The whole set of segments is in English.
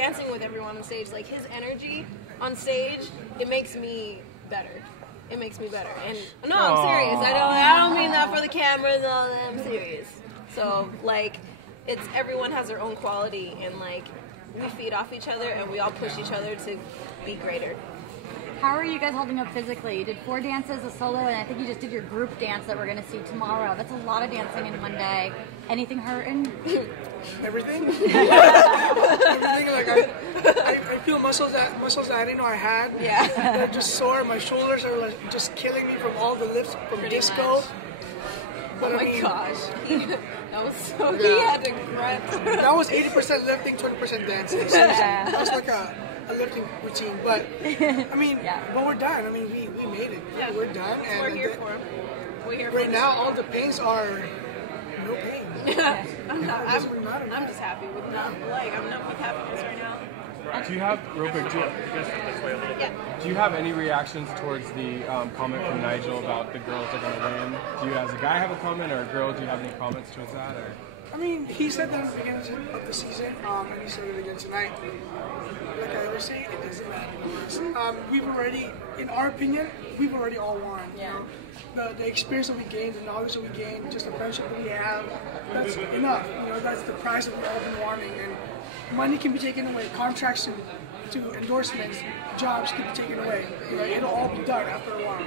dancing with everyone on stage, like his energy on stage, it makes me better. It makes me better. And no, I'm serious. I don't mean that for the cameras. I'm serious. So like, it's everyone has their own quality, and like we feed off each other, and we all push each other to be greater. How are you guys holding up physically? You did 4 dances, a solo, and I think you just did your group dance that we're going to see tomorrow. That's a lot of dancing in one day. Anything hurting? Everything. Everything. Like I feel muscles that I didn't know I had. Yeah. They're just sore. My shoulders are like just killing me from all the lifts from disco. But oh my gosh. That was so. He had to grunt. That was 80% lifting, 20% dancing. So that was like a lifting routine, but I mean, but we're done. I mean, we made it. Yeah. We're done, and we're here for him. We're here right now. All the pains are no pain. I'm just happy with I'm numb with happiness right now. Do you have real quick? Do you have any reactions towards the comment from Nigel about the girls are going to win? Do you, as a guy, have a comment, or a girl? Do you have any comments towards that? Or? I mean, he said that at the beginning of the season, and he said it again tonight. Like I always say, it doesn't matter. We've already, in our opinion, we've already all won. Yeah. You know? The experience that we gained, the knowledge that we gained, just the friendship that we have, that's enough. You know, that's the prize that we've all been wanting. And money can be taken away, contracts to endorsements, jobs can be taken away. You know, it'll all be done after a while.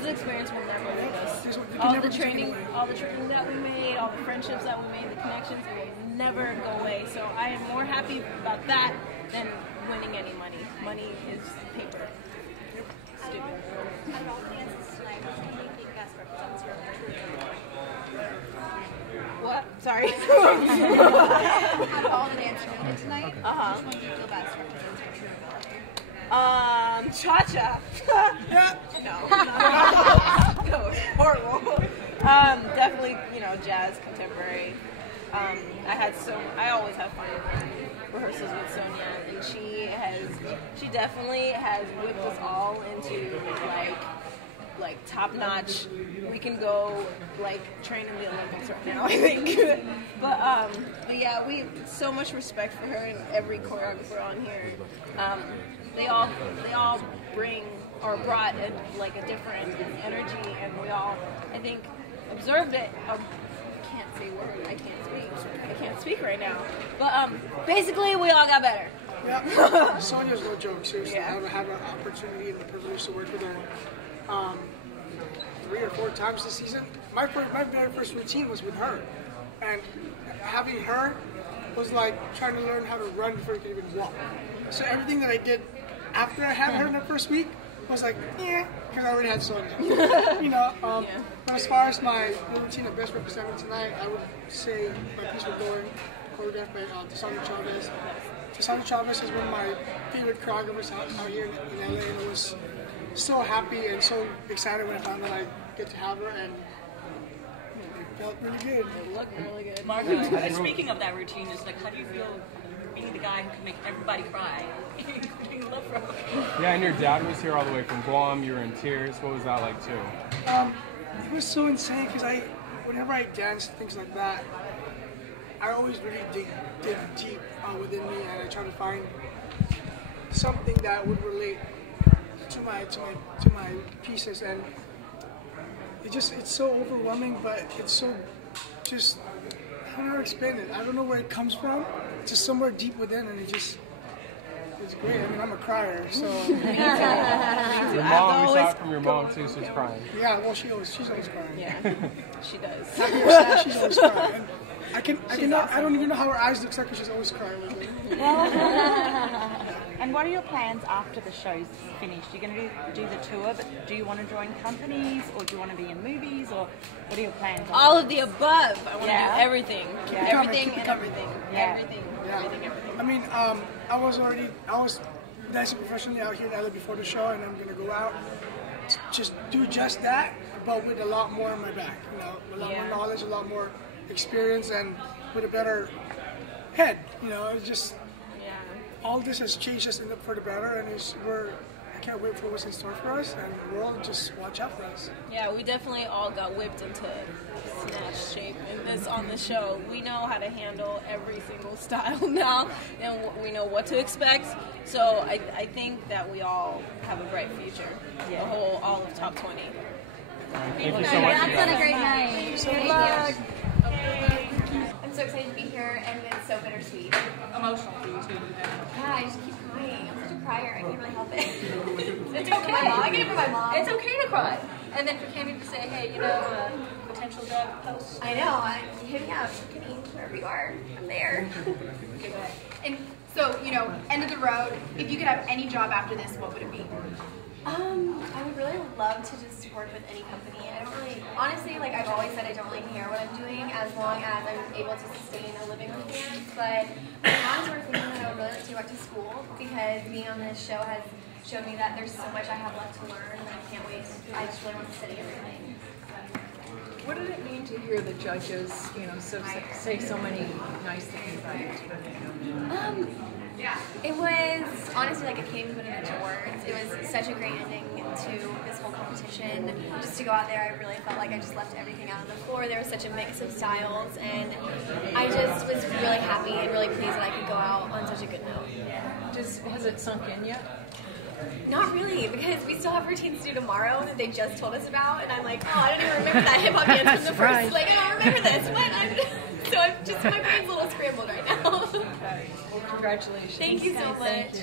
This experience will never leave us. All the training that we made, all the friendships that we made, the connections will never go away. So I am more happy about that than winning any money. Money is paper. Stupid. What? Sorry. Out of all the dances you did tonight, which one do you feel best represents your true ability? Cha-cha. No. No, it's horrible. Definitely, jazz, contemporary. I always have fun rehearsals with Sonia, and she definitely has whipped us all into like top notch. We can go train in the Olympics right now, I think. but yeah, we so much respect for her and every choreographer on here. They all bring or brought a different energy, and we all, I think, observed it. I can't say word. I can't speak right now. But basically, we all got better. Yeah, Sonia's no joke. Seriously, I had an opportunity and the privilege to work with her 3 or 4 times this season. My very first routine was with her, and having her was like trying to learn how to run before you could even walk. So everything that I did after I had her in the first week was like, because I already had Sonia. But as far as my routine of best represented tonight, I would say my piece with Lauren, choreographed by Sasha Chavez. Sasha Chavez is one of my favorite choreographers out here in LA, and I was so happy and so excited when I found that I get to have her, and it felt really good. It looked really good. Marko, speaking of that routine, how do you feel being the guy who can make everybody cry? Including Love Row. Yeah, and your dad was here all the way from Guam. You were in tears. What was that like too? It was so insane because whenever I dance things like that, I always really dig deep within me, and I try to find something that would relate to my pieces, and it's so overwhelming, but it's so just, I don't know how to explain it. I don't know where it comes from. It's just somewhere deep within, and it's great. I mean, I'm a crier, so. Your mom, we saw it from your mom too. She's crying. Yeah, well, she's always crying. Yeah, she does. Happy or sad, she's always crying. And I don't even know how her eyes look like, because she's always crying with me. And what are your plans after the show's finished? You're going to do the tour, but do you want to join companies, or do you want to be in movies, or what are your plans? All of the above. I want to do everything. Everything and everything. Yeah. Everything. I mean, I was dancing professionally out here in LA before the show, and I'm going to go out, just do just that, but with a lot more in my back, a lot more knowledge, a lot more experience, and with a better head, it's just, all this has changed us for the better, and we're can't wait for what's in store for us, and we'll all just watch out for us. Yeah, we definitely all got whipped into snatch shape on the show. We know how to handle every single style now, and we know what to expect. So I think that we all have a bright future. All of top 20. Thank you so much. That's been a great night. Thank you. I'm so excited to be here, and it's so bittersweet. Emotional for you too. Yeah, I just keep crying. I'm such a crier. I can't really help it. It's okay. I get it from my mom. It's okay to cry. And then for Candy to say, hey, potential job post. I know. Hit me up, Kenny, wherever you are. I'm there. And so, end of the road, if you could have any job after this, what would it be? I would really love to just work with any company. I don't really, honestly, I've always said I don't really care what I'm doing as long as I'm able to sustain a living with dance. But my mom's sort of thinking that I would really like to go back to school because being on this show has showed me that there's so much I have left to learn and I can't wait. I just really want to study everything. What did it mean to hear the judges, say so many nice things about you? It was honestly I can't even put it into words. It was such a great ending to this whole competition. Just to go out there, I really felt like I just left everything out on the floor. There was such a mix of styles, and I just was really happy and really pleased that I could go out on such a good note. Has it sunk in yet? Not really, because we still have routines to do tomorrow that they just told us about, and I'm like, oh, I don't even remember that hip hop dance from the first. I don't remember this. What? So my brain's a little scrambled right now. Well, congratulations. Thank you so much.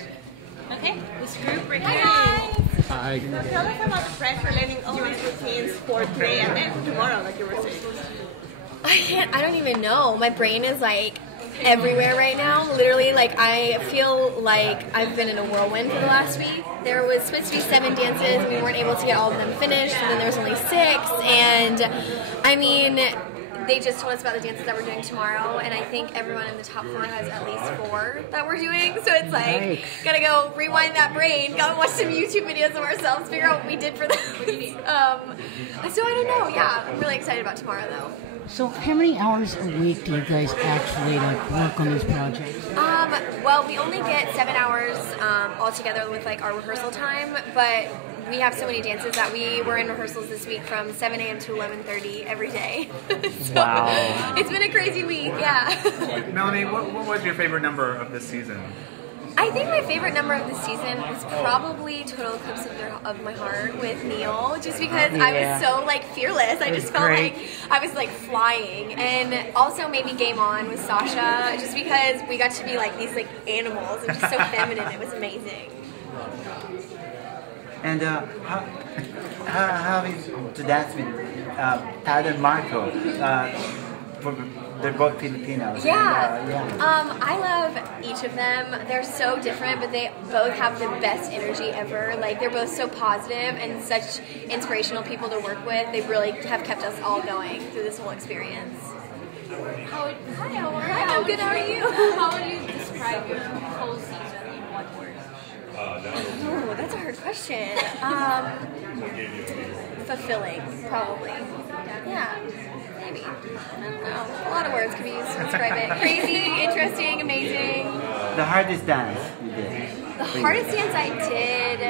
Okay, this group right Hi here. guys. Hi. So tell us about the pressure learning all these routines for today and then tomorrow, like you were saying. I don't even know. My brain is everywhere right now. Literally, I feel like I've been in a whirlwind for the last week. There was supposed to be 7 dances. We weren't able to get all of them finished, and then there was only 6. And I mean, they just told us about the dances that we're doing tomorrow, and I think everyone in the top 4 has at least 4 that we're doing. So it's gotta go rewind that brain, gotta watch some YouTube videos of ourselves, figure out what we did for this. So I don't know. Yeah, I'm really excited about tomorrow though. So how many hours a week do you guys actually work on these projects? Well, we only get 7 hours altogether with our rehearsal time, but we have so many dances that we were in rehearsals this week from 7 a.m. to 11:30 every day. So Wow. It's been a crazy week, yeah. Melanie, what was your favorite number of this season? I think my favorite number of the season was probably Total Eclipse of My Heart with Neil, just because I was so fearless. I just felt like I was flying, and also maybe Game On with Sasha, just because we got to be these animals and just so feminine. It was amazing. And how is to dance with Tad and Marko? They're both Filipinos. Yeah. And, I love each of them. They're so different, but they both have the best energy ever. They're both so positive and such inspirational people to work with. They really have kept us all going through this whole experience. Hi, how are you? Hi, I'm good. How are you? How would you describe your whole season in one word? Oh, that's a hard question. Fulfilling, probably. Yeah, maybe. I don't know. A lot of words could be used to describe it. Crazy, interesting, amazing. the hardest dance you did? The hardest dance I did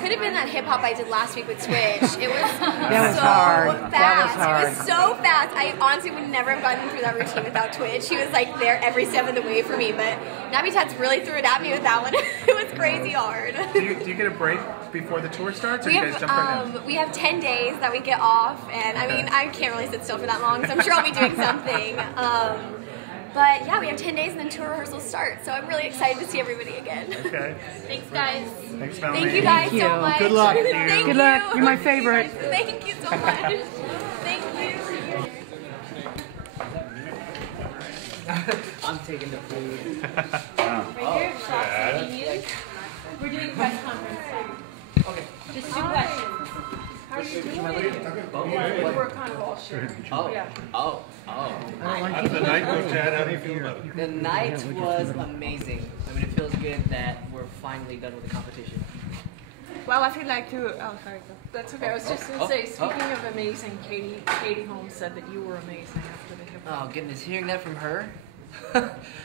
could have been that hip hop I did last week with Twitch. It was was so hard. fast. That was hard. It was so fast. I honestly would never have gotten through that routine without Twitch. He was there every step of the way for me. But Nabitats really threw it at me with that one. It was crazy hard. Do you get a break before the tour starts, or We do you guys jump right in? we have 10 days that we get off, and I mean, I can't really sit still for that long, so I'm sure I'll be doing something. But yeah, we have 10 days and then tour rehearsals start, so I'm really excited to see everybody again. Okay. Thanks, guys. Thanks, Melanie. Thank you guys Thank so you. much. Good luck. Thank Good you. luck. You're my favorite. Thank you so much. Thank you. I'm taking the food. Right here, Shots News. We're doing press conference. Okay. Just 2 questions. How are you doing? We're kind of all sure. Oh. How did the night go, Chad? How do you feel about it? The night was amazing. I mean, it feels good that we're finally done with the competition. Well, I feel like too. Oh, sorry. That's okay. I was just going to say, speaking of amazing, Katie Holmes said that you were amazing after the hip hop. Oh goodness, hearing that from her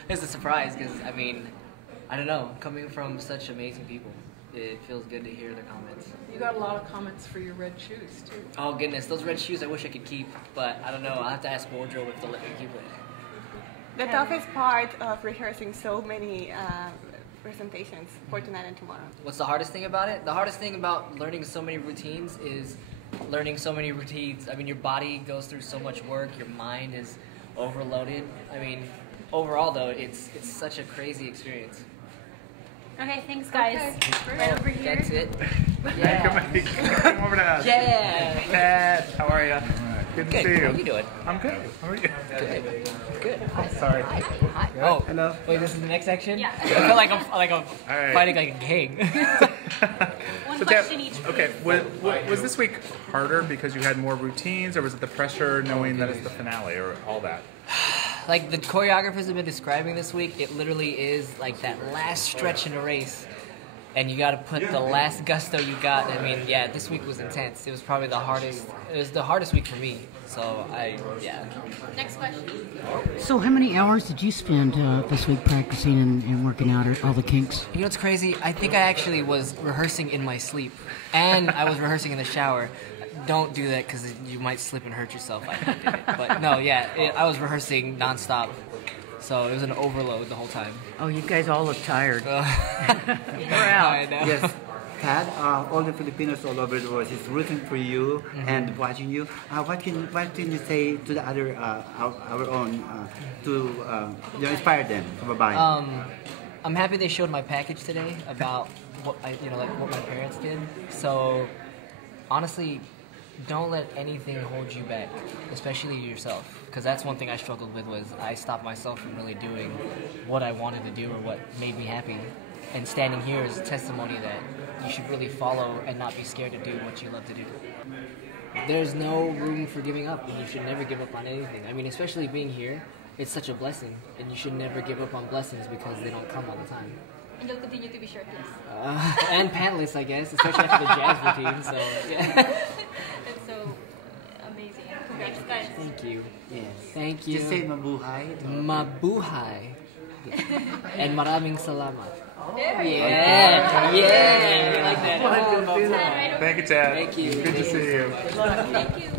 is a surprise because I mean, I don't know, coming from such amazing people, it feels good to hear their comments. You got a lot of comments for your red shoes too. Oh goodness, those red shoes I wish I could keep, but I don't know. I'll have to ask wardrobe if they'll let me keep it. The toughest part of rehearsing so many presentations for tonight and tomorrow. What's the hardest thing about it? The hardest thing about learning so many routines is learning so many routines. I mean, your body goes through so much work, your mind is overloaded. I mean, overall though, it's such a crazy experience. Okay, thanks guys. Okay. Right over here. That's it. Come over to us. Yeah. Pat, how are you? Good to see you. How are you doing? I'm good. How are you? Good. Good. Oh, sorry. Hi. Oh, hello. Wait, this is the next section? Yeah. I feel like I'm right. fighting like a king. One So question each. Okay, was this week harder because you had more routines, or was it the pressure knowing that it's the finale, or all that? Like the choreographers have been describing this week, it literally is like that last stretch in a race. And you got to put the last gusto you got. I mean, yeah, this week was intense. It was probably the hardest. It was the hardest week for me. So yeah. Next question. So how many hours did you spend this week practicing and working out all the kinks? You know what's crazy? I think I actually was rehearsing in my sleep, and I was rehearsing in the shower. Don't do that because you might slip and hurt yourself. I did it, but no, yeah, I was rehearsing nonstop. So it was an overload the whole time. Oh, you guys all look tired. We're out. Yes, Pat, all the Filipinos all over the world is rooting for you and watching you. What can you say to the other, our own, to inspire them? Bye-bye. I'm happy they showed my package today about what what my parents did. So honestly, don't let anything hold you back, especially yourself. Because that's one thing I struggled with, was I stopped myself from really doing what I wanted to do or what made me happy. And standing here is a testimony that you should really follow and not be scared to do what you love to do. There's no room for giving up, and you should never give up on anything. I mean, especially being here, it's such a blessing, and you should never give up on blessings because they don't come all the time. And you'll continue to be shirtless. And pantless, I guess, especially after the jazz routine. So yeah. That's so amazing. Congrats, guys. Thank you. Yes. Thank you. Just say mabuhay. Mabuhay. And maraming salamat. There we Yeah. go. Yeah. I like that. Thank you, Chad. Thank you. Good to see you. Thank you.